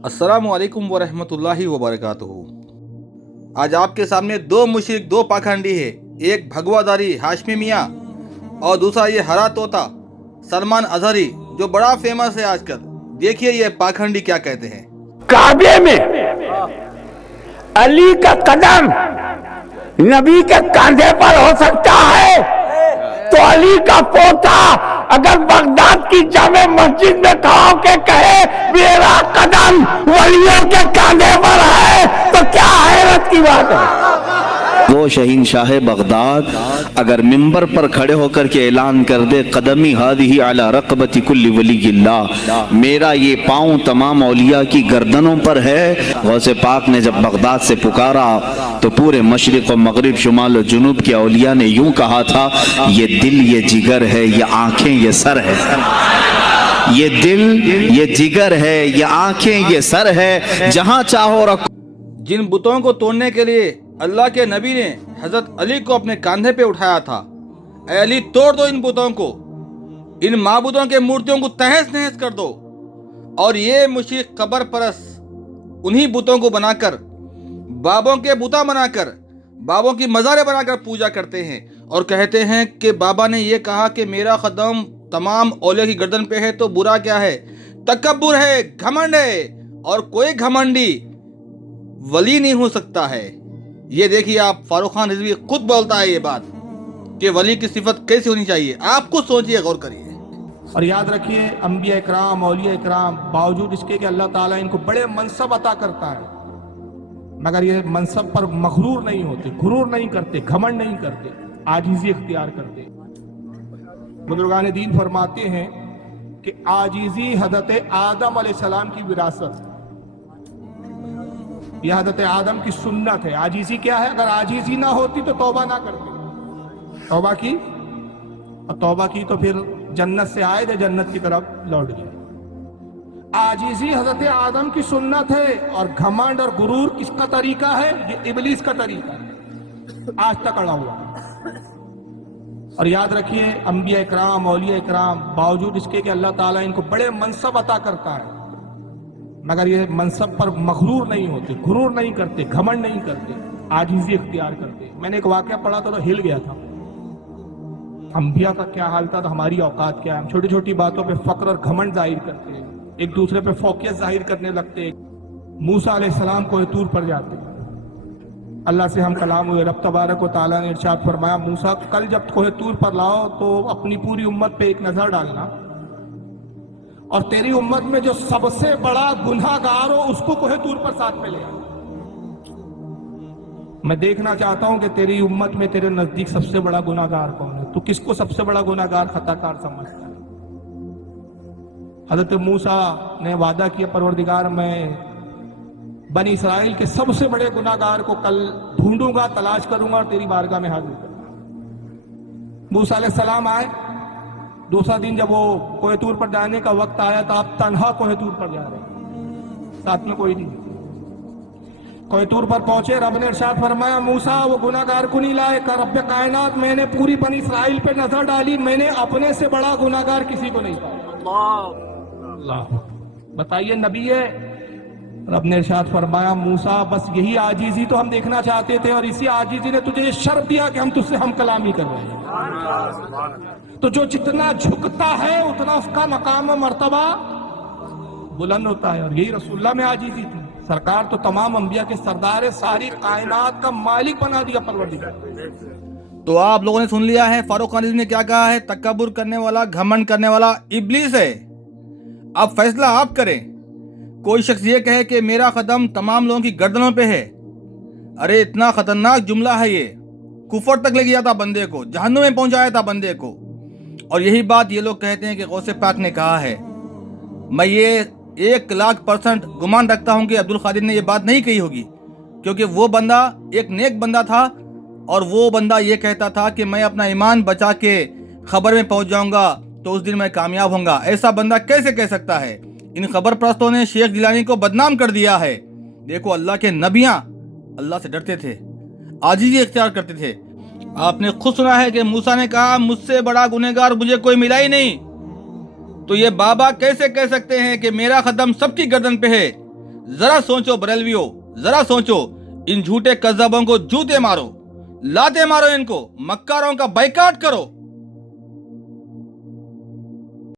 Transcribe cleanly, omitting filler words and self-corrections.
अस्सलामु अलैकुम वरहमतुल्लाहि वबरकातुहू। आज आपके सामने दो मुशरिक, दो पाखंडी है, एक भगवादारी हाशमी मियाँ और दूसरा ये हरा तोता सलमान अजहरी जो बड़ा फेमस है आजकल। देखिए ये पाखंडी क्या कहते हैं। काबे में अली का कदम नबी के कंधे पर हो सकता है, तो अली का पोता अगर बगदाद की जामे मस्जिद में खड़ा के कहे मेरा कदम वलियों के कंधे पर है, तो क्या हैरत की बात है। वो शहीनशाह बगदाद अगर मिंबर पर खड़े होकर के ऐलान कर दे कदमी हादिही अला रक़बती कुल्ली वलीयिल्लाह, मेरा ये पाँव तमाम औलिया की गर्दनों पर है। गौसे पाक ने जब बगदाद से पुकारा तो पूरे मशरिक़ और मगरिब, शुमाल और जुनूब के औलिया ने यूं कहा था, ये दिल, ये जिगर है, ये आंखें, ये सर है। ये दिल, ये जिगर है, ये आंखें, ये सर है, जहां चाहो रखो। जिन बुतों को तोड़ने के लिए अल्लाह के नबी ने हजरत अली को अपने कंधे पे उठाया था, ऐ अली तोड़ दो इन बुतों को, इन माबूदों के मूर्तियों को तहस नहस कर दो। और ये मुशरिक कब्र परस्त उन्हीं बुतों को बनाकर, बाबों के बुता बनाकर, बाबों की मज़ारें बनाकर पूजा करते हैं और कहते हैं कि बाबा ने ये कहा कि मेरा कदम तमाम औलिया की गर्दन पे है, तो बुरा क्या है। तकब्बुर है, घमंड है, और कोई घमंडी वली नहीं हो सकता है। ये देखिए आप, फारूक खान रिजवी खुद बोलता है ये बात कि वली की सिफत कैसी होनी चाहिए। आप खुद सोचिए, गौर करिए। और याद रखिए, अंबिया इकराम, औलिया इकराम, बावजूद इसके कि अल्लाह ताला इनको बड़े मनसब अता करता है, मगर ये मनसब पर मगरूर नहीं होते, गुरूर नहीं करते, घमंड नहीं करते, आजीजी इख्तियार करते। बुजुर्गान दीन फरमाते हैं कि आजीजी हजरत आदम अलैहिस्सलाम की विरासत, यह हजरत आदम की सुन्नत है। आजीजी क्या है? अगर आजीजी ना होती तो तौबा ना करते, तौबा की और तौबा की तो फिर जन्नत से आए थे, जन्नत की तरफ लौट गए। आजीजी हजरत आदम की सुन्नत है, और घमंड और गुरूर किसका तरीका है? ये इबलीस का तरीका है, आज तक अड़ा हुआ। और याद रखिए, अंबिया इकराम, औलिया इकराम, बावजूद इसके कि अल्लाह ताला इनको बड़े मनसब अता करता है, मगर ये मनसब पर मगरूर नहीं होते, गुरूर नहीं करते, घमंड नहीं करते, आजीजी इख्तियार करते। मैंने एक वाकया पढ़ा था तो हिल गया था। अंबिया का क्या हाल था तो हमारी औकात क्या है। हम छोटी छोटी बातों पे फक्र और घमंड जाहिर करते हैं, एक दूसरे पे फोकियत जाहिर करने लगते हैं। मूसा अलैहिस्सलाम कोहे तूर पर जाते, अल्लाह से हम कलाम हुए। रब तबारक व तआला ने इरशाद फरमाया, मूसा कल जब कोहे तूर पर लाओ तो अपनी पूरी उम्मत पे एक नजर डालना, और तेरी उम्मत में जो सबसे बड़ा गुनाहगार हो उसको कोहे तूर पर साथ में ले आ। मैं देखना चाहता हूं कि तेरी उम्मत में तेरे नजदीक सबसे बड़ा गुनाहगार कौन है। तू किसको सबसे बड़ा गुनाहगार, खताकार समझता है? हजरत मूसा ने वादा किया, परवरदिगार मैं बनी इसराइल के सबसे बड़े गुनाहगार को कल ढूंढूंगा, तलाश करूंगा और तेरी बारगाह में हाजिर करूंगा। मूसा अलैहिस्सलाम आए। दूसरा दिन जब वो कोहे तूर पर जाने का वक्त आया तो आप तन्हा कोहे तूर पर जा रहे, साथ में कोई नहीं। कोहे तूर पर पहुंचे, रब ने इरशाद फरमाया, मूसा वो गुनाहगार को नहीं लाए का रब कायनात, मैंने पूरी बनी इसराइल पे नजर डाली, मैंने अपने से बड़ा गुनाहगार किसी को नहीं पाया। बताइए, नबी है। रब ने इरशाद फरमाया, मूसा बस यही आजीजी तो हम देखना चाहते थे, और इसी आजीजी ने तुझे शर्फ दिया कि हम तुझसे हम कलामी कर रहे हैं। तो जो जितना झुकता है उतना उसका मकाम मर्तबा बुलंद होता है, और यही रसूलुल्लाह में आजीजी थी। सरकार तो तमाम अंबिया के सरदार है, सारी कायनात का मालिक बना दिया परवरदिगार। तो आप लोगों ने सुन लिया है, फारूक खान ने क्या कहा है। तकब्बुर करने वाला, घमंड करने वाला इब्लीस है। अब फैसला आप करें। कोई शख्स ये कहे कि मेरा कदम तमाम लोगों की गर्दनों पे है, अरे इतना खतरनाक जुमला है ये, कुफर तक ले गया था बंदे को, जहन्नुम में पहुंचाया था बंदे को। और यही बात ये लोग कहते हैं कि गौसे पाक ने कहा है। मैं ये 1,00,000% गुमान रखता हूं कि अब्दुल कादिर ने ये बात नहीं कही होगी, क्योंकि वो बंदा एक नेक बंदा था, और वो बंदा ये कहता था कि मैं अपना ईमान बचा के खबर में पहुंच जाऊंगा तो उस दिन मैं कामयाब होऊंगा। ऐसा बंदा कैसे कह सकता है। इन खबर परस्तों ने शेख जिलानी को बदनाम कर दिया है। देखो, अल्लाह के नबियां अल्लाह से डरते थे, आजीजी इख्तियार करते थे। आपने खुद सुना है कि मूसा ने कहा, मुझसे बड़ा गुनहगार मुझे कोई मिला ही नहीं। तो ये बाबा कैसे कह सकते हैं कि मेरा कदम सबकी गर्दन पे है। जरा सोचो बरेलवियों, जरा सोचो, इन झूठे कज़्ज़ाबों को जूते मारो, लाते मारो, इनको मक्कारों का बाइकाट करो।